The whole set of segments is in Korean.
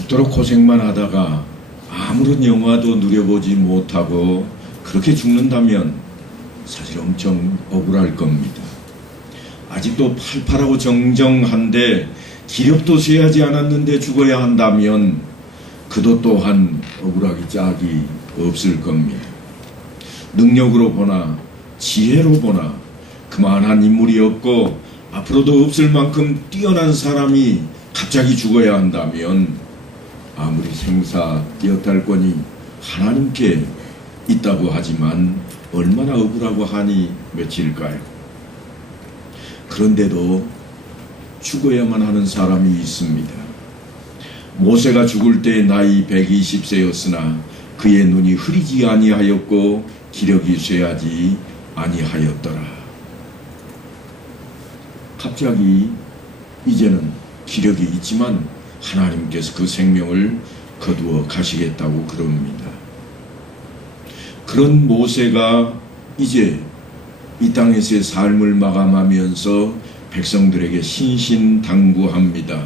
죽도록 고생만 하다가 아무런 영화도 누려보지 못하고 그렇게 죽는다면 사실 엄청 억울할 겁니다. 아직도 팔팔하고 정정한데 기력도 쇠하지 않았는데 죽어야 한다면 그도 또한 억울하기 짝이 없을 겁니다. 능력으로 보나 지혜로 보나 그만한 인물이 없고 앞으로도 없을 만큼 뛰어난 사람이 갑자기 죽어야 한다면 아무리 생사 여탈권이 하나님께 있다고 하지만 얼마나 억울하고 한이 맺힐까요? 그런데도 죽어야만 하는 사람이 있습니다. 모세가 죽을 때 나이 120세였으나 그의 눈이 흐리지 아니하였고 기력이 쇠하지 아니하였더라. 갑자기 이제는 기력이 있지만 하나님께서 그 생명을 거두어 가시겠다고 그럽니다. 그런 모세가 이제 이 땅에서의 삶을 마감하면서 백성들에게 신신당부합니다.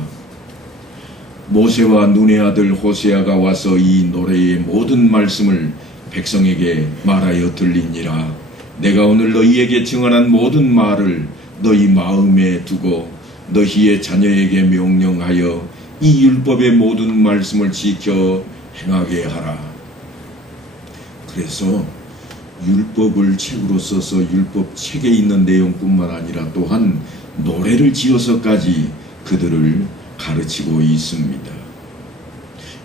모세와 눈의 아들 호세아가 와서 이 노래의 모든 말씀을 백성에게 말하여 들리니라. 내가 오늘 너희에게 증언한 모든 말을 너희 마음에 두고 너희의 자녀에게 명령하여 이 율법의 모든 말씀을 지켜 행하게 하라. 그래서 율법을 책으로 써서 율법 책에 있는 내용뿐만 아니라 또한 노래를 지어서까지 그들을 가르치고 있습니다.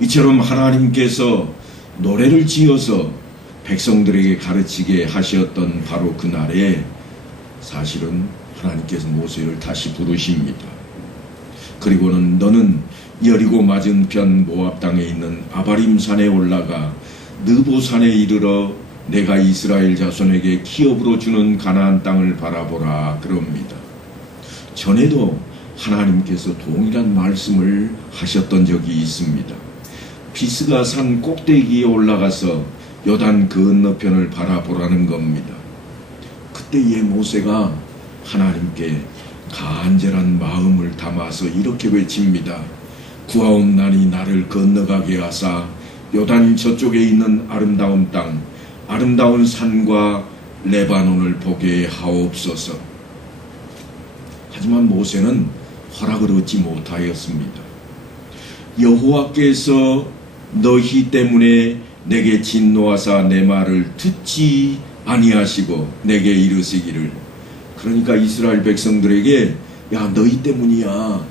이처럼 하나님께서 노래를 지어서 백성들에게 가르치게 하셨던 바로 그날에 사실은 하나님께서 모세를 다시 부르십니다. 그리고는 너는 여리고 맞은편 모압 땅에 있는 아바림 산에 올라가 느보 산에 이르러 내가 이스라엘 자손에게 기업으로 주는 가나안 땅을 바라보라 그럽니다. 전에도 하나님께서 동일한 말씀을 하셨던 적이 있습니다. 비스가 산 꼭대기에 올라가서 요단 건너편을 바라보라는 겁니다. 그때의 모세가 하나님께 간절한 마음을 담아서 이렇게 외칩니다. 구하옵나니 나를 건너가게 하사 요단 저쪽에 있는 아름다운 땅, 아름다운 산과 레바논을 보게 하옵소서. 하지만 모세는 허락을 얻지 못하였습니다. 여호와께서 너희 때문에 내게 진노하사 내 말을 듣지 아니하시고 내게 이르시기를, 그러니까 이스라엘 백성들에게 야 너희 때문이야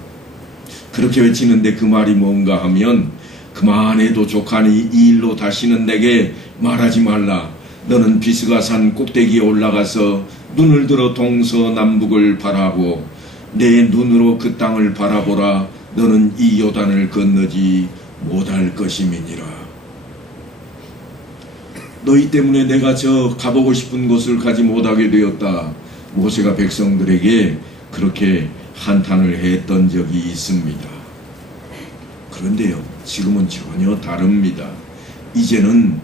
그렇게 외치는데 그 말이 뭔가 하면 그만해도 족하니 이 일로 다시는 내게 말하지 말라. 너는 비스가 산 꼭대기에 올라가서 눈을 들어 동서남북을 바라보 내 눈으로 그 땅을 바라보라. 너는 이 요단을 건너지 못할 것임이니라. 너희 때문에 내가 저 가보고 싶은 곳을 가지 못하게 되었다. 모세가 백성들에게 그렇게 한탄을 했던 적이 있습니다. 그런데요, 지금은 전혀 다릅니다. 이제는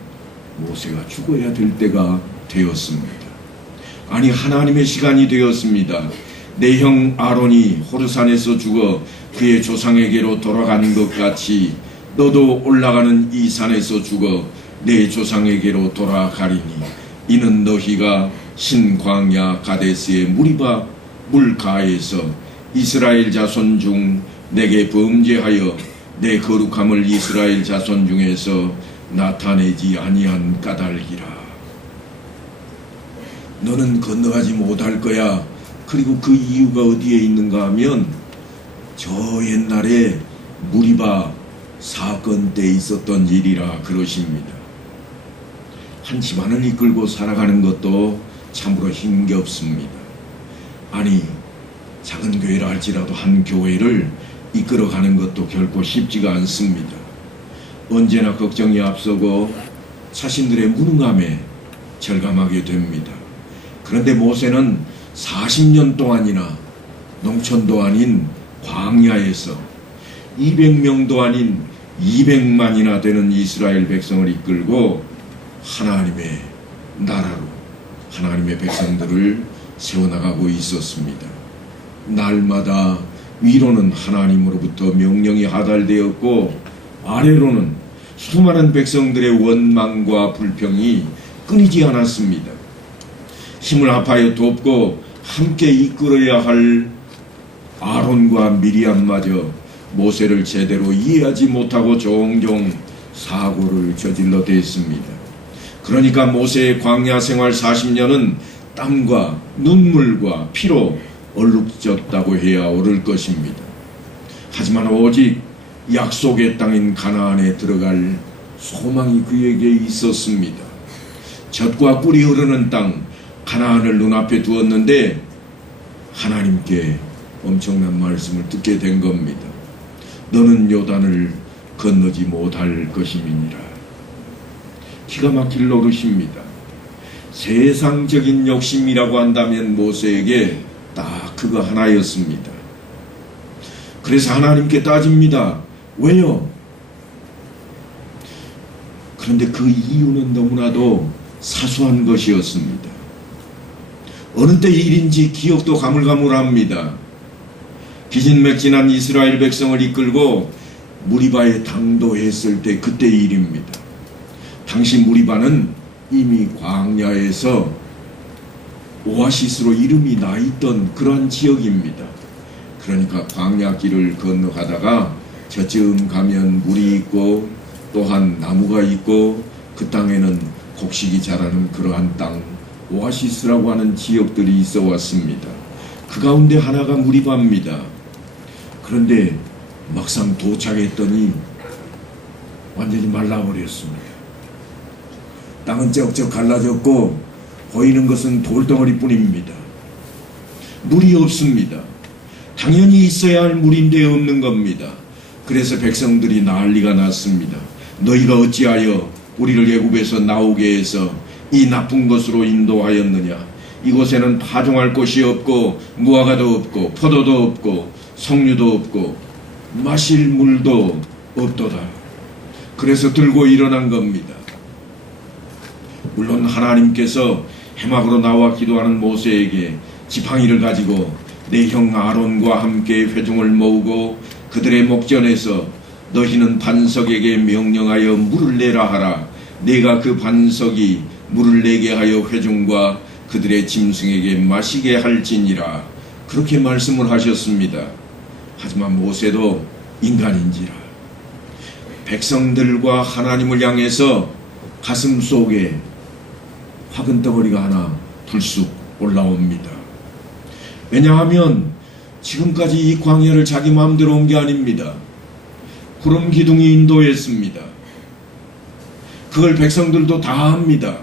모세가 죽어야 될 때가 되었습니다. 아니, 하나님의 시간이 되었습니다. 내 형 아론이 호르산에서 죽어 그의 조상에게로 돌아가는 것 같이 너도 올라가는 이 산에서 죽어 내 조상에게로 돌아가리니 이는 너희가 신광야 가데스의 무리바 물가에서 이스라엘 자손 중 내게 범죄하여 내 거룩함을 이스라엘 자손 중에서 나타내지 아니한 까닭이라. 너는 건너가지 못할 거야. 그리고 그 이유가 어디에 있는가 하면 저 옛날에 무리바 사건 때 있었던 일이라 그러십니다. 한 집안을 이끌고 살아가는 것도 참으로 힘겹습니다. 아니, 작은 교회라 할지라도 한 교회를 이끌어가는 것도 결코 쉽지가 않습니다. 언제나 걱정이 앞서고 자신들의 무능함에 절감하게 됩니다. 그런데 모세는 40년 동안이나 농촌도 아닌 광야에서 200명도 아닌 200만이나 되는 이스라엘 백성을 이끌고 하나님의 나라로 하나님의 백성들을 세워나가고 있었습니다. 날마다 위로는 하나님으로부터 명령이 하달되었고 아래로는 수많은 백성들의 원망과 불평이 끊이지 않았습니다. 힘을 합하여 돕고 함께 이끌어야 할 아론과 미리암마저 모세를 제대로 이해하지 못하고 종종 사고를 저질러 댔습니다. 그러니까 모세의 광야 생활 40년은 땀과 눈물과 피로 얼룩졌다고 해야 옳을 것입니다. 하지만 오직 약속의 땅인 가나안에 들어갈 소망이 그에게 있었습니다. 젖과 꿀이 흐르는 땅 가나안을 눈앞에 두었는데 하나님께 엄청난 말씀을 듣게 된 겁니다. 너는 요단을 건너지 못할 것임이니라. 기가 막힐 노릇입니다. 세상적인 욕심이라고 한다면 모세에게 딱 그거 하나였습니다. 그래서 하나님께 따집니다. 왜요? 그런데 그 이유는 너무나도 사소한 것이었습니다. 어느 때 일인지 기억도 가물가물합니다. 기진맥진한 이스라엘 백성을 이끌고 무리바에 당도했을 때 그때 일입니다. 당시 무리바는 이미 광야에서 오아시스로 이름이 나 있던 그러한 지역입니다. 그러니까 광야 길을 건너가다가 저쯤 가면 물이 있고 또한 나무가 있고 그 땅에는 곡식이 자라는 그러한 땅, 오아시스라고 하는 지역들이 있어 왔습니다. 그 가운데 하나가 무리바입니다. 그런데 막상 도착했더니 완전히 말라버렸습니다. 땅은 쩍쩍 갈라졌고 보이는 것은 돌덩어리 뿐입니다. 물이 없습니다. 당연히 있어야 할 물인데 없는 겁니다. 그래서 백성들이 난리가 났습니다. 너희가 어찌하여 우리를 애굽에서 나오게 해서 이 나쁜 것으로 인도하였느냐. 이곳에는 파종할 곳이 없고 무화과도 없고 포도도 없고 석류도 없고 마실 물도 없도다. 그래서 들고 일어난 겁니다. 물론 하나님께서 해막으로 나와 기도하는 모세에게 지팡이를 가지고 내 형 아론과 함께 회중을 모으고 그들의 목전에서 너희는 반석에게 명령하여 물을 내라 하라. 내가 그 반석이 물을 내게 하여 회중과 그들의 짐승에게 마시게 할지니라. 그렇게 말씀을 하셨습니다. 하지만 모세도 인간인지라 백성들과 하나님을 향해서 가슴 속에 화근 덩어리가 하나 불쑥 올라옵니다. 왜냐하면 지금까지 이 광야를 자기 마음대로 온 게 아닙니다. 구름 기둥이 인도했습니다. 그걸 백성들도 다 합니다.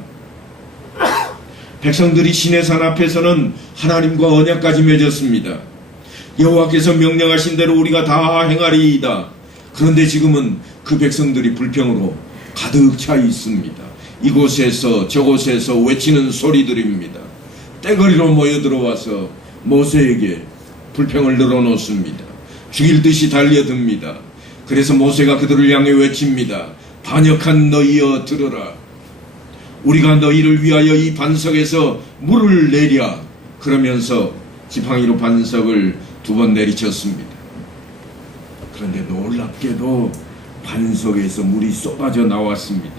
백성들이 시내산 앞에서는 하나님과 언약까지 맺었습니다. 여호와께서 명령하신 대로 우리가 다 행하리이다. 그런데 지금은 그 백성들이 불평으로 가득 차 있습니다. 이곳에서 저곳에서 외치는 소리들입니다. 떼거리로 모여들어와서 모세에게 불평을 늘어놓습니다. 죽일 듯이 달려듭니다. 그래서 모세가 그들을 향해 외칩니다. 반역한 너희여 들으라. 우리가 너희를 위하여 이 반석에서 물을 내랴. 그러면서 지팡이로 반석을 2번 내리쳤습니다. 그런데 놀랍게도 반석에서 물이 쏟아져 나왔습니다.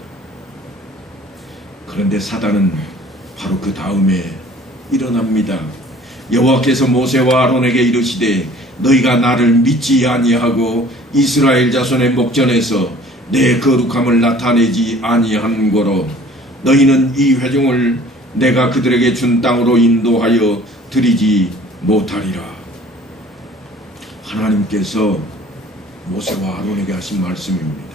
그런데 사단은 바로 그 다음에 일어납니다. 여호와께서 모세와 아론에게 이르시되 너희가 나를 믿지 아니하고 이스라엘 자손의 목전에서 내 거룩함을 나타내지 아니한 거로 너희는 이 회중을 내가 그들에게 준 땅으로 인도하여 드리지 못하리라. 하나님께서 모세와 아론에게 하신 말씀입니다.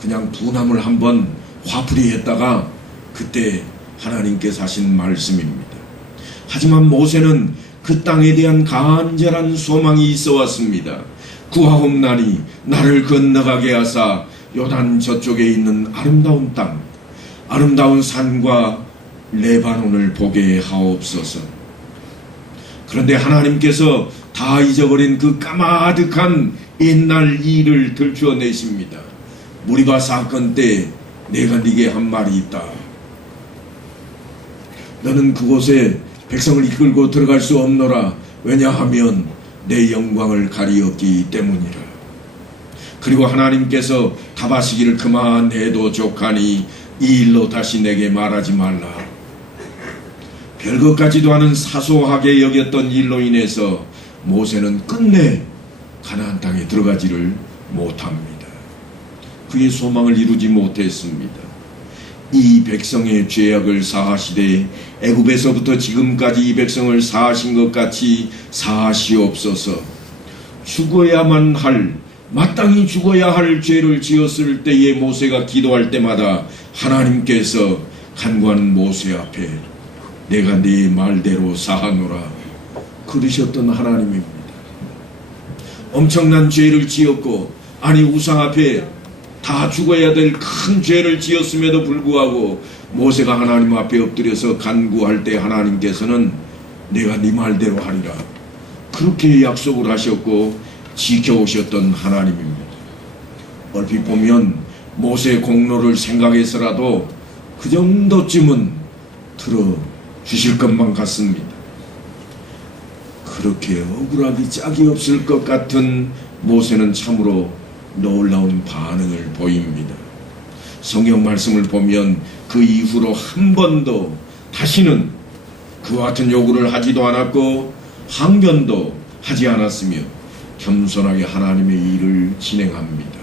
그냥 분함을 한번 화풀이 했다가 그때 하나님께서 하신 말씀입니다. 하지만 모세는 그 땅에 대한 간절한 소망이 있어 왔습니다. 구하옵나니 나를 건너가게 하사 요단 저쪽에 있는 아름다운 땅, 아름다운 산과 레바논을 보게 하옵소서. 그런데 하나님께서 다 잊어버린 그 까마득한 옛날 일을 들추어내십니다. 무리바 사건 때 내가 네게 한 말이 있다. 너는 그곳에 백성을 이끌고 들어갈 수 없노라. 왜냐하면 내 영광을 가리었기 때문이라. 그리고 하나님께서 답하시기를 그만 해도 족하니 이 일로 다시 내게 말하지 말라. 별것 같지도 않은 사소하게 여겼던 일로 인해서 모세는 끝내 가나안 땅에 들어가지를 못합니다. 그의 소망을 이루지 못했습니다. 이 백성의 죄악을 사하시되 애굽에서부터 지금까지 이 백성을 사하신 것 같이 사하시옵소서. 죽어야만 할, 마땅히 죽어야 할 죄를 지었을 때에 모세가 기도할 때마다 하나님께서 간구하는 모세 앞에 내가 네 말대로 사하노라 그러셨던 하나님입니다. 엄청난 죄를 지었고, 아니 우상 앞에 다 죽어야 될 큰 죄를 지었음에도 불구하고 모세가 하나님 앞에 엎드려서 간구할 때 하나님께서는 내가 네 말대로 하리라 그렇게 약속을 하셨고 지켜오셨던 하나님입니다. 얼핏 보면 모세의 공로를 생각해서라도 그 정도쯤은 들어주실 것만 같습니다. 그렇게 억울하기 짝이 없을 것 같은 모세는 참으로 놀라운 반응을 보입니다. 성경 말씀을 보면 그 이후로 한 번도 다시는 그와 같은 요구를 하지도 않았고 항변도 하지 않았으며 겸손하게 하나님의 일을 진행합니다.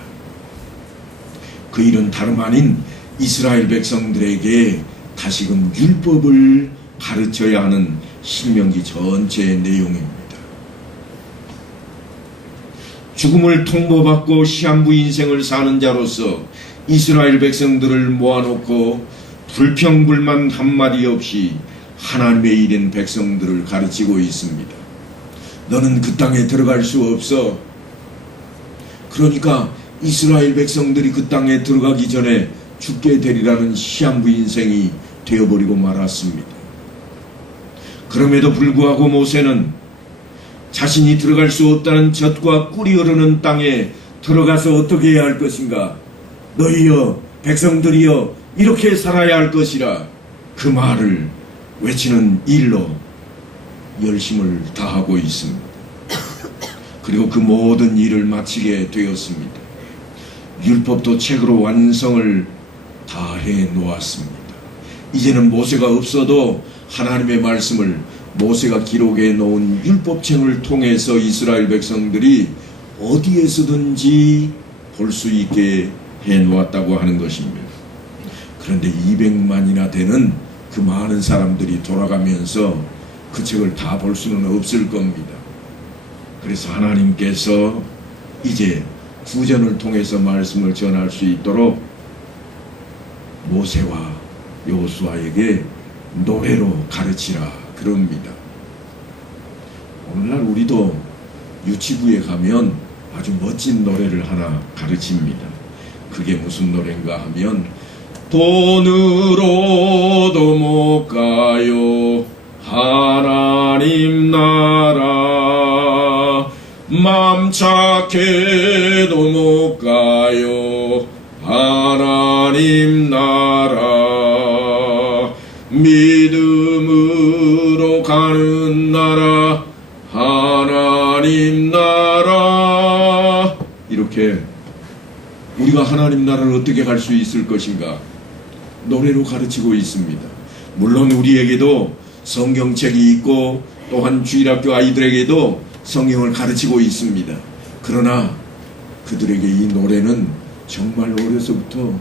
그 일은 다름 아닌 이스라엘 백성들에게 다시금 율법을 가르쳐야 하는 신명기 전체의 내용입니다. 죽음을 통보받고 시한부 인생을 사는 자로서 이스라엘 백성들을 모아놓고 불평불만 한마디 없이 하나님의 일인 백성들을 가르치고 있습니다. 너는 그 땅에 들어갈 수 없어. 그러니까 이스라엘 백성들이 그 땅에 들어가기 전에 죽게 되리라는 시한부 인생이 되어버리고 말았습니다. 그럼에도 불구하고 모세는 자신이 들어갈 수 없다는 젖과 꿀이 흐르는 땅에 들어가서 어떻게 해야 할 것인가? 너희여 백성들이여 이렇게 살아야 할 것이라 그 말을 외치는 일로 열심을 다하고 있습니다. 그리고 그 모든 일을 마치게 되었습니다. 율법도 책으로 완성을 다 해 놓았습니다. 이제는 모세가 없어도 하나님의 말씀을 모세가 기록해 놓은 율법책을 통해서 이스라엘 백성들이 어디에서든지 볼 수 있게 해 놓았다고 하는 것입니다. 그런데 200만이나 되는 그 많은 사람들이 돌아가면서 그 책을 다 볼 수는 없을 겁니다. 그래서 하나님께서 이제 구전을 통해서 말씀을 전할 수 있도록 모세와 여호수아에게 노래로 가르치라 그럽니다. 오늘날 우리도 유치부에 가면 아주 멋진 노래를 하나 가르칩니다. 그게 무슨 노래인가 하면 돈으로도 못 가요 하나님 나라 맘 착해도 못 가요 하나님 나라 믿음으로 가는 나라 하나님 나라 이렇게 우리가 하나님 나라를 어떻게 갈 수 있을 것인가 노래로 가르치고 있습니다. 물론 우리에게도 성경책이 있고 또한 주일학교 아이들에게도 성경을 가르치고 있습니다. 그러나 그들에게 이 노래는 정말 어려서부터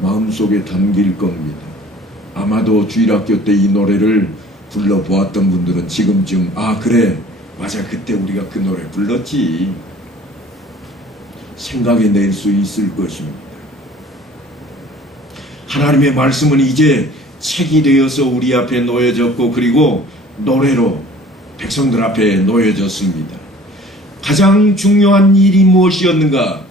마음속에 담길 겁니다. 아마도 주일학교 때 이 노래를 불러보았던 분들은 지금쯤 아 그래 맞아 그때 우리가 그 노래 불렀지 생각해낼 수 있을 것입니다. 하나님의 말씀은 이제 책이 되어서 우리 앞에 놓여졌고 그리고 노래로 백성들 앞에 놓여졌습니다. 가장 중요한 일이 무엇이었는가?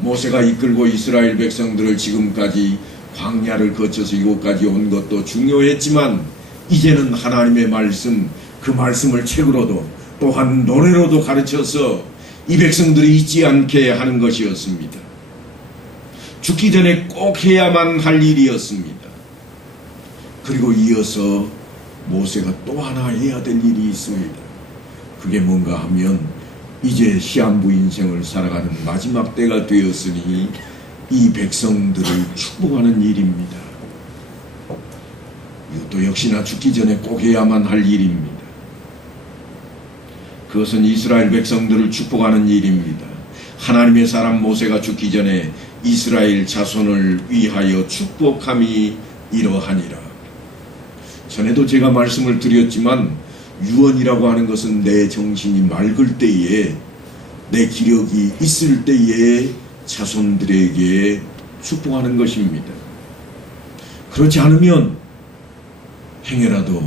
모세가 이끌고 이스라엘 백성들을 지금까지 광야를 거쳐서 이곳까지 온 것도 중요했지만 이제는 하나님의 말씀 그 말씀을 책으로도 또한 노래로도 가르쳐서 이 백성들이 잊지 않게 하는 것이었습니다. 죽기 전에 꼭 해야만 할 일이었습니다. 그리고 이어서 모세가 또 하나 해야 될 일이 있습니다. 그게 뭔가 하면 이제 시한부 인생을 살아가는 마지막 때가 되었으니 이 백성들을 축복하는 일입니다. 이것도 역시나 죽기 전에 꼭 해야만 할 일입니다. 그것은 이스라엘 백성들을 축복하는 일입니다. 하나님의 사람 모세가 죽기 전에 이스라엘 자손을 위하여 축복함이 이러하니라. 전에도 제가 말씀을 드렸지만 유언이라고 하는 것은 내 정신이 맑을 때에, 내 기력이 있을 때에 자손들에게 축복하는 것입니다. 그렇지 않으면 행여라도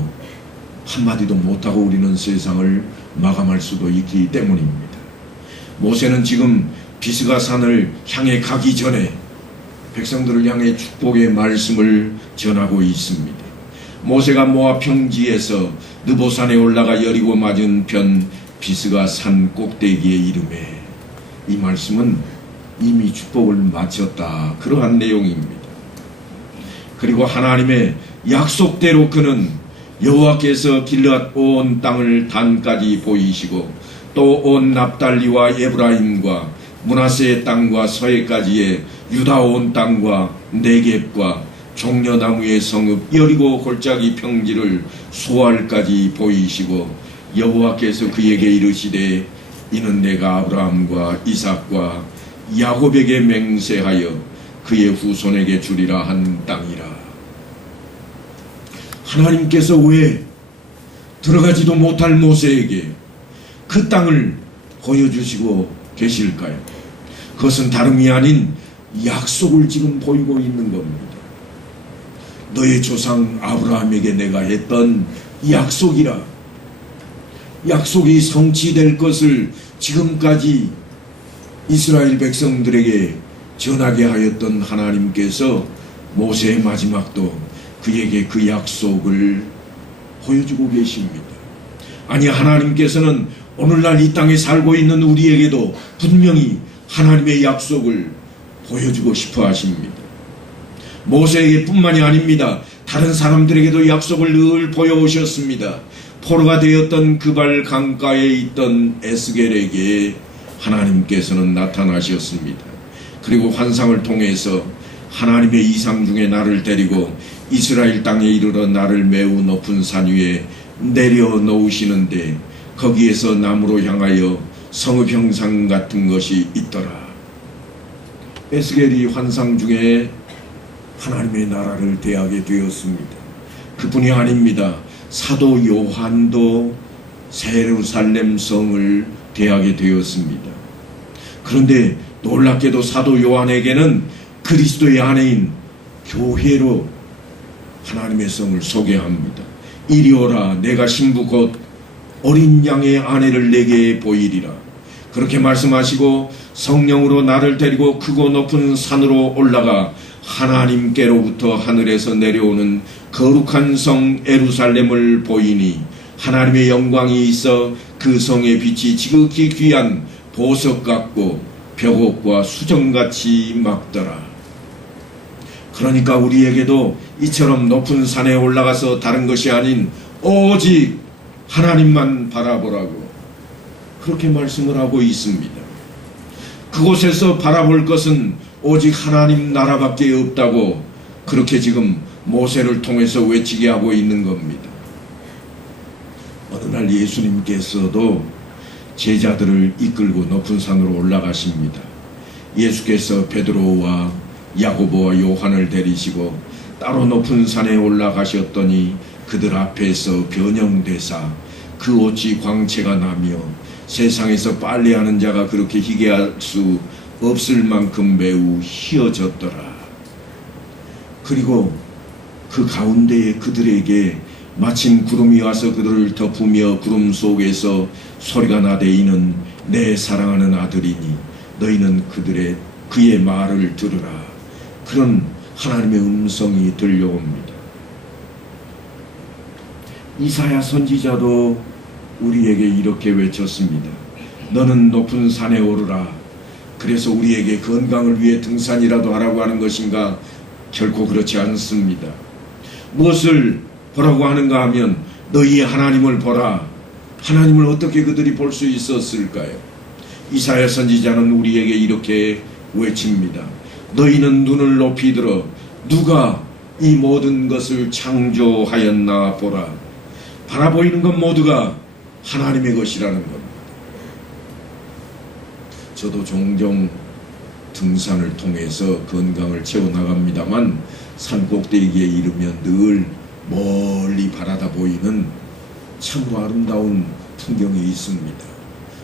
한마디도 못하고 우리는 세상을 마감할 수도 있기 때문입니다. 모세는 지금 비스가 산을 향해 가기 전에 백성들을 향해 축복의 말씀을 전하고 있습니다. 모세가 모압 평지에서 느보산에 올라가 여리고 맞은 편 비스가 산 꼭대기에 이르매, 이 말씀은 이미 축복을 마쳤다, 그러한 내용입니다. 그리고 하나님의 약속대로 그는 여호와께서 길르앗 온 땅을 단까지 보이시고 또 온 납달리와 에브라임과 므낫세의 땅과 서해까지의 유다 온 땅과 네겝과 종려나무의 성읍 여리고 골짜기 평지를 소알까지 보이시고 여호와께서 그에게 이르시되 이는 내가 아브라함과 이삭과 야곱에게 맹세하여 그의 후손에게 주리라 한 땅이라. 하나님께서 왜 들어가지도 못할 모세에게 그 땅을 보여주시고 계실까요? 그것은 다름이 아닌 약속을 지금 보이고 있는 겁니다. 너의 조상 아브라함에게 내가 했던 약속이라. 약속이 성취될 것을 지금까지 이스라엘 백성들에게 전하게 하였던 하나님께서 모세의 마지막도 그에게 그 약속을 보여주고 계십니다. 아니, 하나님께서는 오늘날 이 땅에 살고 있는 우리에게도 분명히 하나님의 약속을 보여주고 싶어 하십니다. 모세에게 뿐만이 아닙니다. 다른 사람들에게도 약속을 늘 보여오셨습니다. 포로가 되었던 그발 강가에 있던 에스겔에게 하나님께서는 나타나셨습니다. 그리고 환상을 통해서 하나님의 이상 중에 나를 데리고 이스라엘 땅에 이르러 나를 매우 높은 산 위에 내려놓으시는데 거기에서 나무로 향하여 성읍 형상 같은 것이 있더라. 에스겔이 환상 중에 하나님의 나라를 대하게 되었습니다. 그뿐이 아닙니다. 사도 요한도 예루살렘 성을 대하게 되었습니다. 그런데 놀랍게도 사도 요한에게는 그리스도의 아내인 교회로 하나님의 성을 소개합니다. 이리 오라, 내가 신부 곧 어린 양의 아내를 내게 보이리라. 그렇게 말씀하시고 성령으로 나를 데리고 크고 높은 산으로 올라가 하나님께로부터 하늘에서 내려오는 거룩한 성 예루살렘을 보이니 하나님의 영광이 있어 그 성의 빛이 지극히 귀한 보석 같고 벽옥과 수정같이 막더라. 그러니까 우리에게도 이처럼 높은 산에 올라가서 다른 것이 아닌 오직 하나님만 바라보라고 그렇게 말씀을 하고 있습니다. 그곳에서 바라볼 것은 오직 하나님 나라밖에 없다고 그렇게 지금 모세를 통해서 외치게 하고 있는 겁니다. 어느 날 예수님께서도 제자들을 이끌고 높은 산으로 올라가십니다. 예수께서 베드로와 야고보와 요한을 데리시고 따로 높은 산에 올라가셨더니 그들 앞에서 변형되사 그 옷이 광채가 나며 세상에서 빨래하는 자가 그렇게 희게 할 수 없을 만큼 매우 희어졌더라. 그리고 그 가운데에 그들에게 마침 구름이 와서 그들을 덮으며 구름 속에서 소리가 나되 이는 내 사랑하는 아들이니 너희는 그의 말을 들으라. 그런 하나님의 음성이 들려옵니다. 이사야 선지자도 우리에게 이렇게 외쳤습니다. 너는 높은 산에 오르라. 그래서 우리에게 건강을 위해 등산이라도 하라고 하는 것인가? 결코 그렇지 않습니다. 무엇을 보라고 하는가 하면 너희의 하나님을 보라. 하나님을 어떻게 그들이 볼 수 있었을까요? 이사야 선지자는 우리에게 이렇게 외칩니다. 너희는 눈을 높이 들어 누가 이 모든 것을 창조하였나 보라. 바라보이는 것 모두가 하나님의 것이라는 겁니다. 저도 종종 등산을 통해서 건강을 채워나갑니다만 산 꼭대기에 이르면 늘 멀리 바라다 보이는 참으로 아름다운 풍경이 있습니다.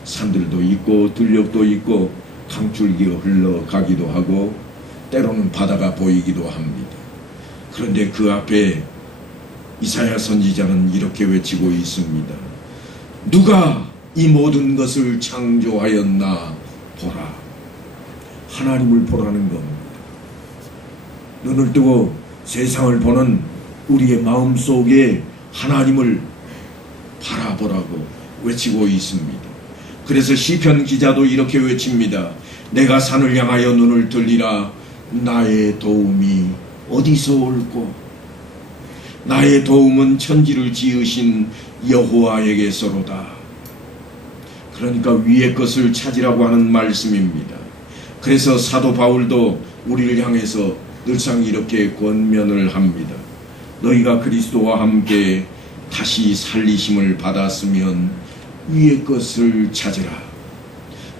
산들도 있고 들녘도 있고 강줄기가 흘러가기도 하고 때로는 바다가 보이기도 합니다. 그런데 그 앞에 이사야 선지자는 이렇게 외치고 있습니다. 누가 이 모든 것을 창조하였나 보라. 하나님을 보라는 겁니다. 눈을 뜨고 세상을 보는 우리의 마음속에 하나님을 바라보라고 외치고 있습니다. 그래서 시편 기자도 이렇게 외칩니다. 내가 산을 향하여 눈을 들리라. 나의 도움이 어디서 올꼬? 나의 도움은 천지를 지으신 여호와에게서로다. 그러니까 위의 것을 찾으라고 하는 말씀입니다. 그래서 사도 바울도 우리를 향해서 늘상 이렇게 권면을 합니다. 너희가 그리스도와 함께 다시 살리심을 받았으면 위의 것을 찾으라.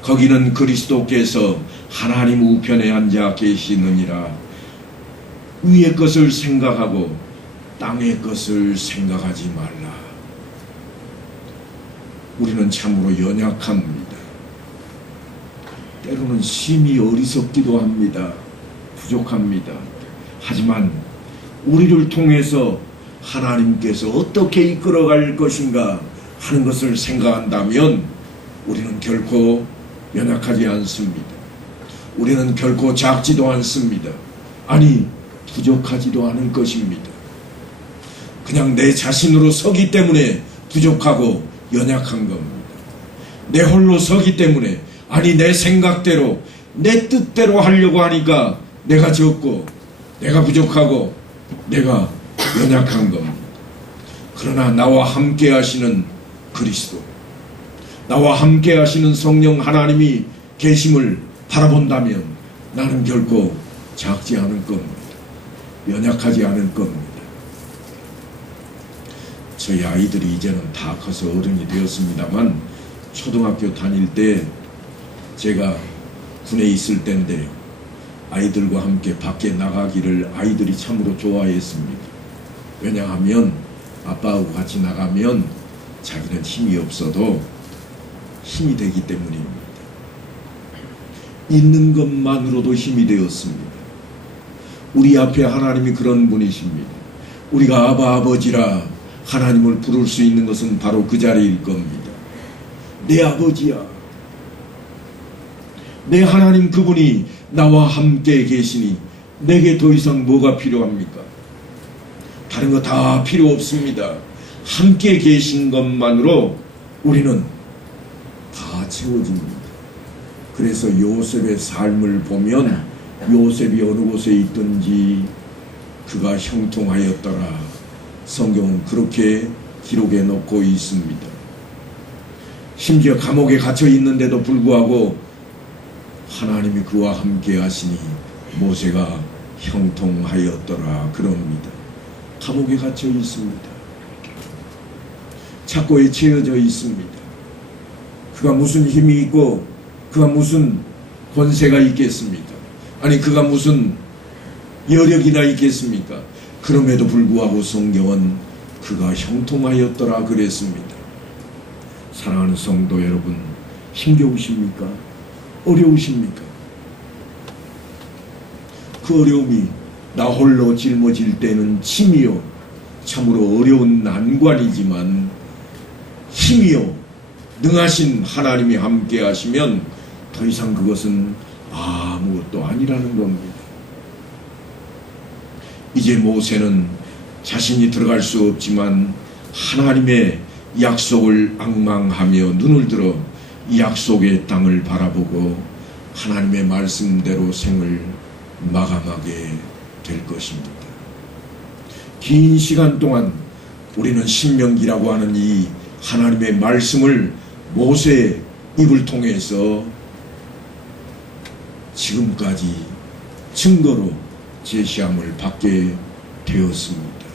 거기는 그리스도께서 하나님 우편에 앉아 계시느니라. 위의 것을 생각하고 땅의 것을 생각하지 말라. 우리는 참으로 연약합니다. 때로는 심히 어리석기도 합니다. 부족합니다. 하지만 우리를 통해서 하나님께서 어떻게 이끌어갈 것인가 하는 것을 생각한다면 우리는 결코 연약하지 않습니다. 우리는 결코 작지도 않습니다. 아니, 부족하지도 않을 것입니다. 그냥 내 자신으로 서기 때문에 부족하고 연약한 겁니다. 내 홀로 서기 때문에, 아니 내 생각대로 내 뜻대로 하려고 하니까 내가 적고 내가 부족하고 내가 연약한 겁니다. 그러나 나와 함께 하시는 그리스도, 나와 함께 하시는 성령 하나님이 계심을 바라본다면 나는 결코 작지 않을 겁니다. 연약하지 않을 겁니다. 저희 아이들이 이제는 다 커서 어른이 되었습니다만 초등학교 다닐 때 제가 군에 있을 때인데 아이들과 함께 밖에 나가기를 아이들이 참으로 좋아했습니다. 왜냐하면 아빠하고 같이 나가면 자기는 힘이 없어도 힘이 되기 때문입니다. 있는 것만으로도 힘이 되었습니다. 우리 앞에 하나님이 그런 분이십니다. 우리가 아바 아버지라 하나님을 부를 수 있는 것은 바로 그 자리일 겁니다. 내 아버지야. 내 하나님 그분이 나와 함께 계시니 내게 더 이상 뭐가 필요합니까? 다른 거 다 필요 없습니다. 함께 계신 것만으로 우리는 다 채워집니다. 그래서 요셉의 삶을 보면 요셉이 어느 곳에 있든지 그가 형통하였더라. 성경은 그렇게 기록해 놓고 있습니다. 심지어 감옥에 갇혀 있는데도 불구하고 하나님이 그와 함께 하시니 모세가 형통하였더라 그럽니다. 감옥에 갇혀 있습니다. 착고에 채워져 있습니다. 그가 무슨 힘이 있고 그가 무슨 권세가 있겠습니까? 아니 그가 무슨 여력이나 있겠습니까? 그럼에도 불구하고 성경은 그가 형통하였더라 그랬습니다. 사랑하는 성도 여러분, 힘겨우십니까? 어려우십니까? 그 어려움이 나 홀로 짊어질 때는 침이요 참으로 어려운 난관이지만 힘이요 능하신 하나님이 함께 하시면 더 이상 그것은 아무것도 아니라는 겁니다. 이제 모세는 자신이 들어갈 수 없지만 하나님의 약속을 앙망하며 눈을 들어 이 약속의 땅을 바라보고 하나님의 말씀대로 생을 마감하게 될 것입니다. 긴 시간 동안 우리는 신명기라고 하는 이 하나님의 말씀을 모세의 입을 통해서 지금까지 증거로 제시함을 받게 되었습니다.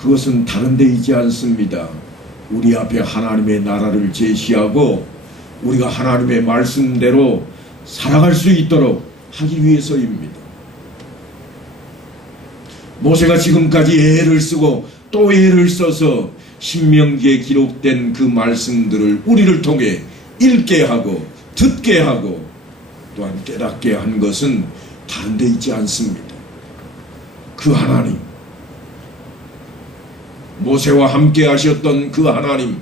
그것은 다른 데 있지 않습니다. 우리 앞에 하나님의 나라를 제시하고 우리가 하나님의 말씀대로 살아갈 수 있도록 하기 위해서입니다. 모세가 지금까지 애를 쓰고 또 애를 써서 신명기에 기록된 그 말씀들을 우리를 통해 읽게 하고 듣게 하고 또한 깨닫게 한 것은 다른 데 있지 않습니다. 그 하나님, 모세와 함께 하셨던 그 하나님,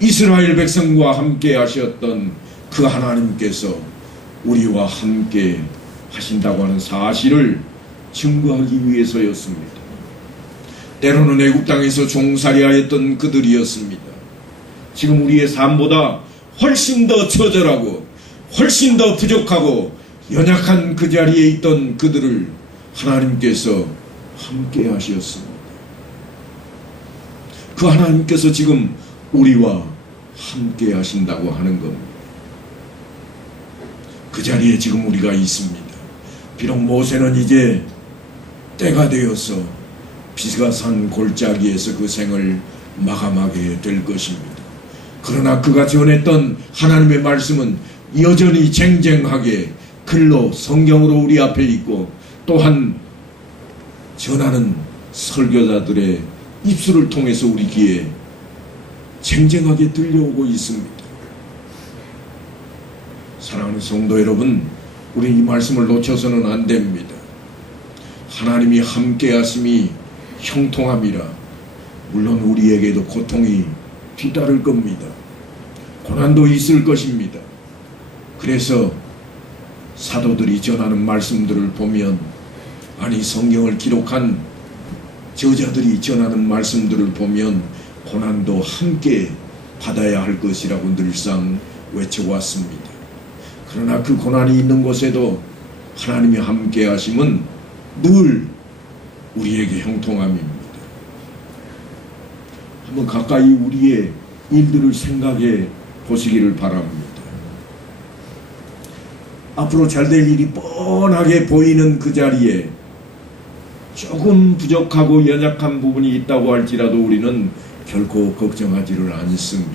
이스라엘 백성과 함께 하셨던 그 하나님께서 우리와 함께 하신다고 하는 사실을 증거하기 위해서였습니다. 때로는 애국 땅에서 종살이하였던 그들이었습니다. 지금 우리의 삶보다 훨씬 더 처절하고 훨씬 더 부족하고 연약한 그 자리에 있던 그들을 하나님께서 함께 하셨습니다. 그 하나님께서 지금 우리와 함께 하신다고 하는 겁니다. 그 자리에 지금 우리가 있습니다. 비록 모세는 이제 때가 되어서 비가 산 골짜기에서 그 생을 마감하게 될 것입니다. 그러나 그가 전했던 하나님의 말씀은 여전히 쟁쟁하게 글로 성경으로 우리 앞에 있고 또한 전하는 설교자들의 입술을 통해서 우리 귀에 쟁쟁하게 들려오고 있습니다. 사랑하는 성도 여러분, 우리 이 말씀을 놓쳐서는 안 됩니다. 하나님이 함께 하심이 형통함이라 물론 우리에게도 고통이 뒤따를 겁니다. 고난도 있을 것입니다. 그래서 사도들이 전하는 말씀들을 보면, 아니 성경을 기록한 저자들이 전하는 말씀들을 보면 고난도 함께 받아야 할 것이라고 늘상 외쳐왔습니다. 그러나 그 고난이 있는 곳에도 하나님이 함께 하심은 늘 우리에게 형통함입니다. 한번 가까이 우리의 일들을 생각해 보시기를 바랍니다. 앞으로 잘 될 일이 뻔하게 보이는 그 자리에 조금 부족하고 연약한 부분이 있다고 할지라도 우리는 결코 걱정하지를 않습니다.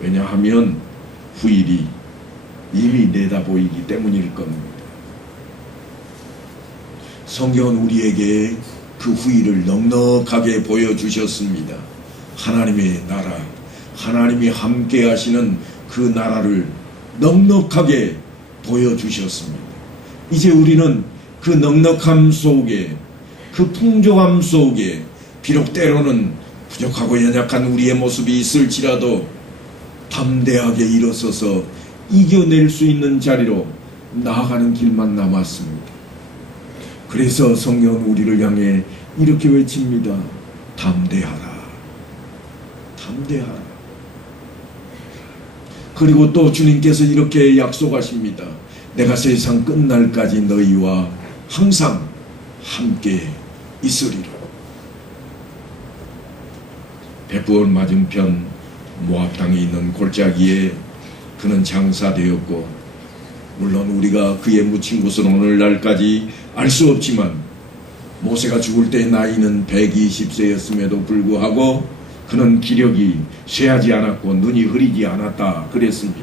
왜냐하면 후일이 이미 내다보이기 때문일 겁니다. 성경은 우리에게 그 후일을 넉넉하게 보여주셨습니다. 하나님의 나라, 하나님이 함께 하시는 그 나라를 넉넉하게 보여주셨습니다. 이제 우리는 그 넉넉함 속에, 그 풍족함 속에 비록 때로는 부족하고 연약한 우리의 모습이 있을지라도 담대하게 일어서서 이겨낼 수 있는 자리로 나아가는 길만 남았습니다. 그래서 성경은 우리를 향해 이렇게 외칩니다. 담대하라. 담대하라. 그리고 또 주님께서 이렇게 약속하십니다. 내가 세상 끝날까지 너희와 항상 함께 있으리라. 백부원 맞은편 모압 땅에 있는 골짜기에 그는 장사되었고, 물론 우리가 그의 묻힌 곳은 오늘날까지 알 수 없지만 모세가 죽을 때 나이는 120세였음에도 불구하고 그는 기력이 쇠하지 않았고 눈이 흐리지 않았다 그랬습니다.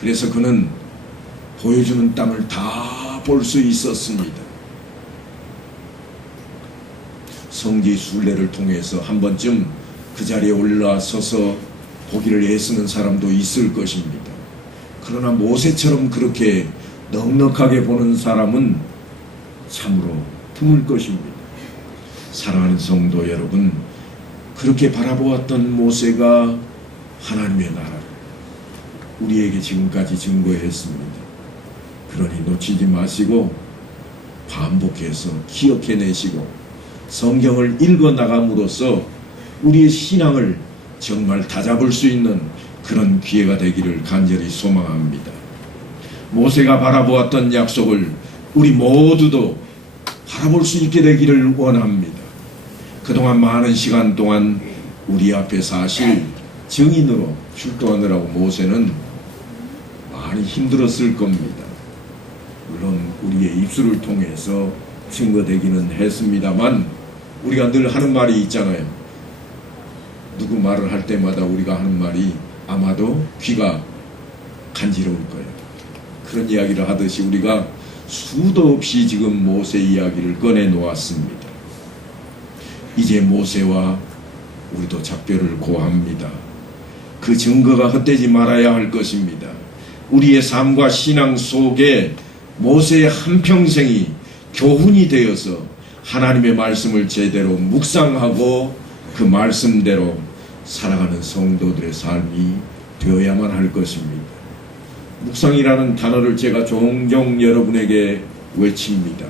그래서 그는 보여주는 땅을 다 볼 수 있었습니다. 성지 순례를 통해서 한 번쯤 그 자리에 올라서서 보기를 애쓰는 사람도 있을 것입니다. 그러나 모세처럼 그렇게 넉넉하게 보는 사람은 참으로 드물 것입니다. 사랑하는 성도 여러분, 그렇게 바라보았던 모세가 하나님의 나라를 우리에게 지금까지 증거했습니다. 그러니 놓치지 마시고 반복해서 기억해내시고 성경을 읽어나감으로써 우리의 신앙을 정말 다잡을 수 있는 그런 기회가 되기를 간절히 소망합니다. 모세가 바라보았던 약속을 우리 모두도 바라볼 수 있게 되기를 원합니다. 그동안 많은 시간 동안 우리 앞에 사실 증인으로 출두하느라고 모세는 많이 많이 힘들었을 겁니다. 물론 우리의 입술을 통해서 증거되기는 했습니다만 우리가 늘 하는 말이 있잖아요. 누구 말을 할 때마다 우리가 하는 말이 아마도 귀가 간지러울 거예요. 그런 이야기를 하듯이 우리가 수도 없이 지금 모세 이야기를 꺼내 놓았습니다. 이제 모세와 우리도 작별을 고합니다. 그 증거가 헛되지 말아야 할 것입니다. 우리의 삶과 신앙 속에 모세의 한평생이 교훈이 되어서 하나님의 말씀을 제대로 묵상하고 그 말씀대로 살아가는 성도들의 삶이 되어야만 할 것입니다. 묵상이라는 단어를 제가 종종 여러분에게 외칩니다.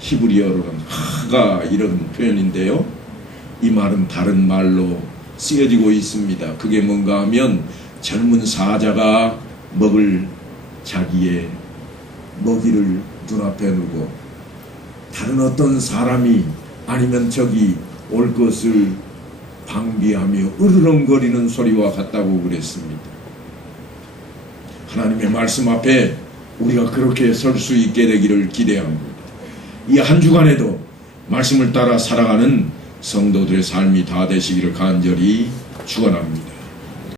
히브리어로는 하가 이런 표현인데요. 이 말은 다른 말로 쓰여지고 있습니다. 그게 뭔가 하면 젊은 사자가 먹을 자기의 먹이를 눈앞에 두고 다른 어떤 사람이 아니면 적이 올 것을 방비하며 으르렁거리는 소리와 같다고 그랬습니다. 하나님의 말씀 앞에 우리가 그렇게 설 수 있게 되기를 기대합니다. 이 한 주간에도 말씀을 따라 살아가는 성도들의 삶이 다 되시기를 간절히 축원합니다.